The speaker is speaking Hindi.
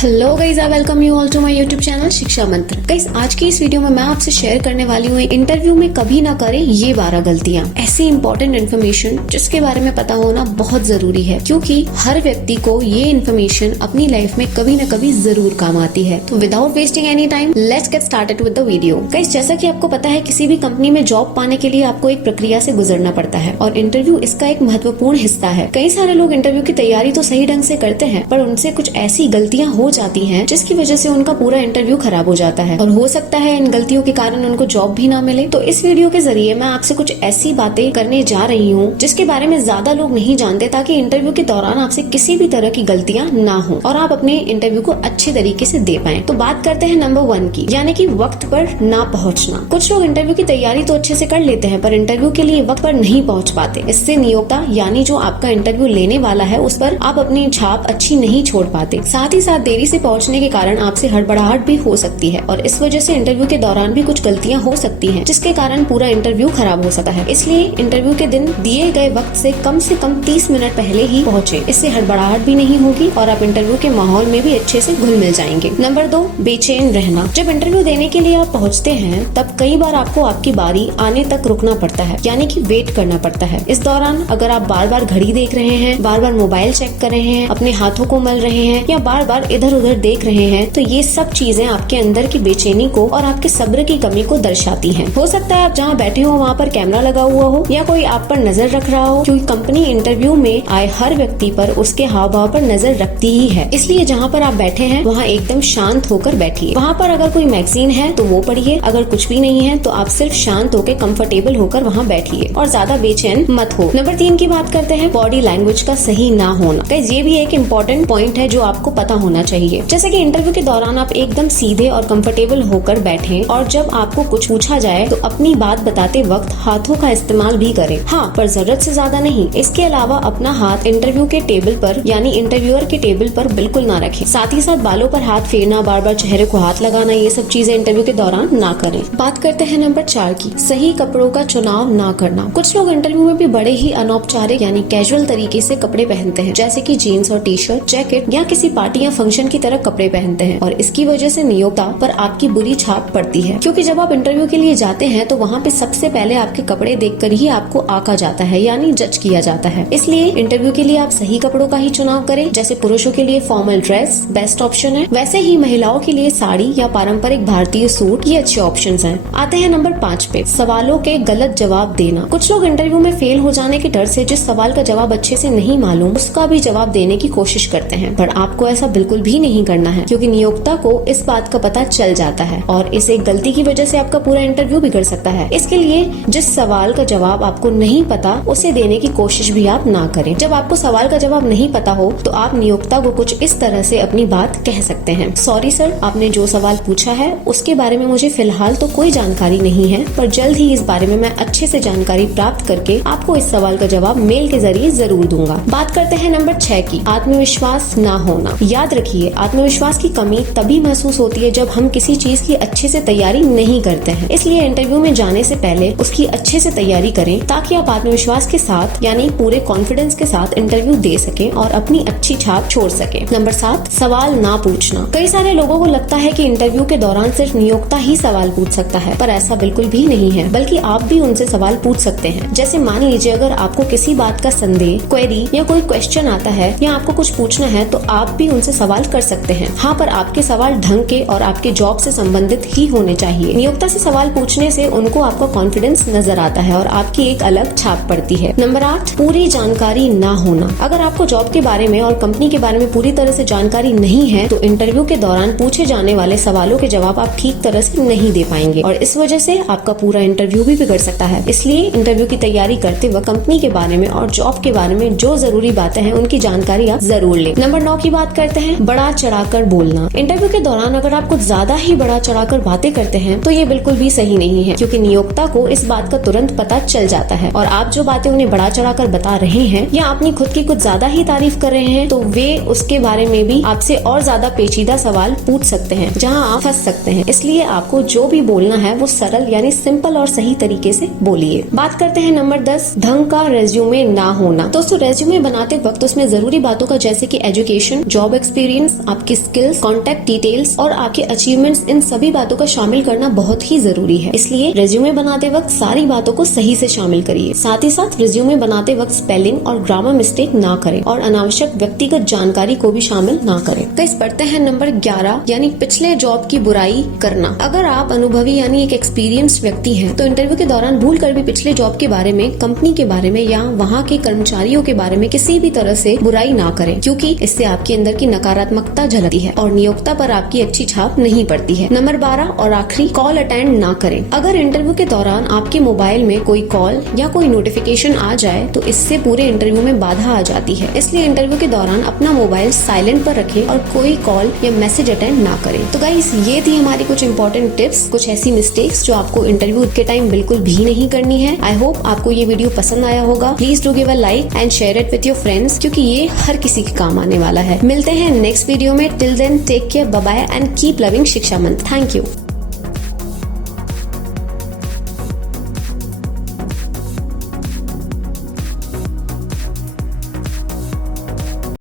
Hello guys, I welcome you all to my YouTube channel Shiksha Mantra. Guys, आज की इस वीडियो में मैं आपसे शेयर करने वाली हूँ इंटरव्यू में कभी ना करें ये 12 गलतियाँ। ऐसी इंपॉर्टेंट इन्फॉर्मेशन जिसके बारे में पता होना बहुत जरूरी है, क्योंकि हर व्यक्ति को ये इन्फॉर्मेशन अपनी लाइफ में कभी न कभी जरूर काम आती है। तो without wasting any time, let's get started with the video. Guys, जैसा कि आपको पता है, किसी भी कंपनी में जॉब पाने के लिए आपको एक प्रक्रिया से गुजरना पड़ता है और इंटरव्यू इसका एक महत्वपूर्ण हिस्सा है। कई सारे लोग इंटरव्यू की तैयारी तो सही ढंग से करते हैं, पर उनसे कुछ ऐसी गलतियां हो जाती हैं जिसकी वजह से उनका पूरा इंटरव्यू खराब हो जाता है और हो सकता है इन गलतियों के कारण उनको जॉब भी ना मिले। तो इस वीडियो के जरिए मैं आपसे कुछ ऐसी बातें करने जा रही हूँ जिसके बारे में ज्यादा लोग नहीं जानते, ताकि इंटरव्यू के दौरान आपसे किसी भी तरह की गलतियां ना हो और आप अपने इंटरव्यू को अच्छे तरीके से दे पाएं। तो बात करते हैं नंबर 1 की, यानी कि वक्त पर ना पहुँचना। कुछ लोग इंटरव्यू की तैयारी तो अच्छे से कर लेते हैं, पर इंटरव्यू के लिए वक्त पर नहीं पहुँच पाते। इससे नियोक्ता यानी जो आपका इंटरव्यू लेने वाला है उस पर आप अपनी छाप अच्छी नहीं छोड़ पाते। साथ ही साथ देरी से पहुंचने के कारण आपसे हड़बड़ाहट भी हो सकती है और इस वजह से इंटरव्यू के दौरान भी कुछ गलतियां हो सकती हैं, जिसके कारण पूरा इंटरव्यू खराब हो सकता है। इसलिए इंटरव्यू के दिन दिए गए वक्त से कम 30 मिनट पहले ही पहुंचे। इससे हड़बड़ाहट भी नहीं होगी और आप इंटरव्यू के माहौल में भी अच्छे से घुल मिल जाएंगे। नंबर 2, बेचैन रहना। जब इंटरव्यू देने के लिए आप पहुँचते हैं तब कई बार आपको आपकी बारी आने तक रुकना पड़ता है, यानी कि वेट करना पड़ता है। इस दौरान अगर आप बार बार घड़ी देख रहे हैं, बार बार मोबाइल चेक कर रहे हैं, अपने हाथों को मल रहे हैं या बार बार इधर उधर देख रहे हैं, तो ये सब चीजें आपके अंदर की बेचैनी को और आपके सब्र की कमी को दर्शाती हैं। हो सकता है आप जहाँ बैठे हो वहाँ पर कैमरा लगा हुआ हो या कोई आप पर नजर रख रहा हो, क्योंकि कंपनी इंटरव्यू में आए हर व्यक्ति पर उसके हाव भाव पर नजर रखती ही है। इसलिए जहाँ पर आप बैठे हैं वहाँ एकदम शांत होकर बैठिए। वहाँ पर अगर कोई मैगजीन है तो वो पढ़िए, अगर कुछ भी नहीं है तो आप सिर्फ शांत होकर कंफर्टेबल होकर वहाँ बैठिए और ज्यादा बेचैन मत हो। नंबर 3 की बात करते हैं, बॉडी लैंग्वेज का सही ना होना। ये भी एक इम्पोर्टेंट पॉइंट है जो आपको पता होना चाहिए। जैसे कि इंटरव्यू के दौरान आप एकदम सीधे और कंफर्टेबल होकर बैठें और जब आपको कुछ पूछा जाए तो अपनी बात बताते वक्त हाथों का इस्तेमाल भी करें। हाँ, पर जरूरत से ज्यादा नहीं। इसके अलावा अपना हाथ इंटरव्यू के टेबल पर यानी इंटरव्यूअर के टेबल पर बिल्कुल ना रखें। साथ ही साथ बालों पर हाथ फेरना, बार बार चेहरे को हाथ लगाना, ये सब चीजें इंटरव्यू के दौरान ना करें। बात करते हैं नंबर 4 की, सही कपड़ों का चुनाव ना करना। कुछ लोग इंटरव्यू में भी बड़े ही अनौपचारिक यानी कैजुअल तरीके से कपड़े पहनते हैं, जैसे कि जीन्स और टी-शर्ट, जैकेट या किसी पार्टी या फंक्शन की तरह कपड़े पहनते हैं और इसकी वजह से नियोक्ता पर आपकी बुरी छाप पड़ती है। क्योंकि जब आप इंटरव्यू के लिए जाते हैं तो वहाँ पे सबसे पहले आपके कपड़े देखकर ही आपको आंका जाता है, यानी जज किया जाता है। इसलिए इंटरव्यू के लिए आप सही कपड़ों का ही चुनाव करें। जैसे पुरुषों के लिए फॉर्मल ड्रेस बेस्ट ऑप्शन है, वैसे ही महिलाओं के लिए साड़ी या पारंपरिक भारतीय सूट ये अच्छे ऑप्शन हैं। आते हैं नंबर 5 पे, सवालों के गलत जवाब देना। कुछ लोग इंटरव्यू में फेल हो जाने के डर से जिस सवाल का जवाब अच्छे से नहीं मालूम उसका भी जवाब देने की कोशिश करते हैं, पर आपको ऐसा बिल्कुल भी नहीं करना है, क्योंकि नियोक्ता को इस बात का पता चल जाता है और इस एक गलती की वजह से आपका पूरा इंटरव्यू बिगड़ सकता है। इसके लिए जिस सवाल का जवाब आपको नहीं पता उसे देने की कोशिश भी आप ना करें। जब आपको सवाल का जवाब नहीं पता हो तो आप नियोक्ता को कुछ इस तरह से अपनी बात कह सकते हैं, सॉरी सर, आपने जो सवाल पूछा है उसके बारे में मुझे फिलहाल तो कोई जानकारी नहीं है, पर जल्द ही इस बारे में मैं अच्छे से जानकारी प्राप्त करके आपको इस सवाल का जवाब मेल के जरिए जरूर दूंगा। बात करते हैं नंबर 6 की, आत्मविश्वास ना होना। याद रखिए, आत्मविश्वास की कमी तभी महसूस होती है जब हम किसी चीज की अच्छे से तैयारी नहीं करते हैं। इसलिए इंटरव्यू में जाने से पहले उसकी अच्छे से तैयारी करें, ताकि आप आत्मविश्वास के साथ यानी पूरे कॉन्फिडेंस के साथ इंटरव्यू दे सकें और अपनी अच्छी छाप छोड़ सकें। नंबर 7, सवाल ना पूछना। कई सारे लोगों को लगता है कि इंटरव्यू के दौरान सिर्फ नियोक्ता ही सवाल पूछ सकता है, पर ऐसा बिल्कुल भी नहीं है, बल्कि आप भी उनसे सवाल पूछ सकते हैं। जैसे मान लीजिए अगर आपको किसी बात का संदेह, क्वेरी या कोई क्वेश्चन आता है या आपको कुछ पूछना है तो आप भी उनसे सवाल कर सकते हैं। हाँ, पर आपके सवाल ढंग के और आपके जॉब से संबंधित ही होने चाहिए। नियोक्ता से सवाल पूछने से उनको आपका कॉन्फिडेंस नजर आता है और आपकी एक अलग छाप पड़ती है। नंबर 8, पूरी जानकारी ना होना। अगर आपको जॉब के बारे में और कंपनी के बारे में पूरी तरह से जानकारी नहीं है तो इंटरव्यू के दौरान पूछे जाने वाले सवालों के जवाब आप ठीक तरह से नहीं दे पाएंगे और इस वजह से आपका पूरा इंटरव्यू भी बिगड़ सकता है। इसलिए इंटरव्यू की तैयारी करते वक्त कंपनी के बारे में और जॉब के बारे में जो जरूरी बातें हैं उनकी जानकारी आप जरूर लें। नंबर 9 की बात करते हैं, बड़ा चढ़ाकर बोलना। इंटरव्यू के दौरान अगर आप कुछ ज्यादा ही बड़ा चढ़ाकर बातें करते हैं तो ये बिल्कुल भी सही नहीं है, क्योंकि नियोक्ता को इस बात का तुरंत पता चल जाता है और आप जो बातें उन्हें बड़ा चढ़ाकर बता रहे हैं या अपनी खुद की कुछ ज्यादा ही तारीफ कर रहे हैं तो वे उसके बारे में भी आपसे और ज्यादा पेचीदा सवाल पूछ सकते हैं, जहां आप फंस सकते हैं। इसलिए आपको जो भी बोलना है वो सरल यानी सिंपल और सही तरीके से बोलिए। बात करते हैं नंबर 10, ढंग का रेज्यूमे ना होना। दोस्तों, रेज्यूमे बनाते वक्त उसमें जरूरी बातों का जैसे कि एजुकेशन, जॉब एक्सपीरियंस क्वालिफिकेशंस, आपकी स्किल्स, कॉन्टैक्ट डिटेल्स और आपके अचीवमेंट्स, इन सभी बातों का शामिल करना बहुत ही जरूरी है। इसलिए रिज्यूमे बनाते वक्त सारी बातों को सही से शामिल करिए। साथ ही साथ रिज्यूमे बनाते वक्त स्पेलिंग और ग्रामर मिस्टेक ना करें और अनावश्यक व्यक्तिगत जानकारी को भी शामिल ना करें। गाइस, पढ़ते हैं नंबर 11 यानी पिछले जॉब की बुराई करना। अगर आप अनुभवी यानी एक एक्सपीरियंस्ड व्यक्ति हैं तो इंटरव्यू के दौरान भूल कर भी पिछले जॉब के बारे में, कंपनी के बारे में या वहाँ के कर्मचारियों के बारे में किसी भी तरह से बुराई ना करें, क्योंकि इससे आपके अंदर की नकारात्मकता झलकती है और नियोक्ता पर आपकी अच्छी छाप नहीं पड़ती है। नंबर 12 और आखिरी, कॉल अटेंड ना करें। अगर इंटरव्यू के दौरान आपके मोबाइल में कोई कॉल या कोई नोटिफिकेशन आ जाए तो इससे पूरे इंटरव्यू में बाधा आ जाती है। इसलिए इंटरव्यू के दौरान अपना मोबाइल साइलेंट पर रखें और कोई कॉल या मैसेज अटेंड ना करें। तो गाइस, ये थी हमारी कुछ इंपॉर्टेंट टिप्स, कुछ ऐसी मिस्टेक्स जो आपको इंटरव्यू के टाइम बिल्कुल भी नहीं करनी है। आई होप आपको ये वीडियो पसंद आया होगा। Please do give a like and share it with your friends, क्योंकि ये हर किसी के काम आने वाला है। मिलते हैं नेक्स्ट वीडियो में। Till then take care, bye bye and keep loving Shiksha Mantra. Thank you.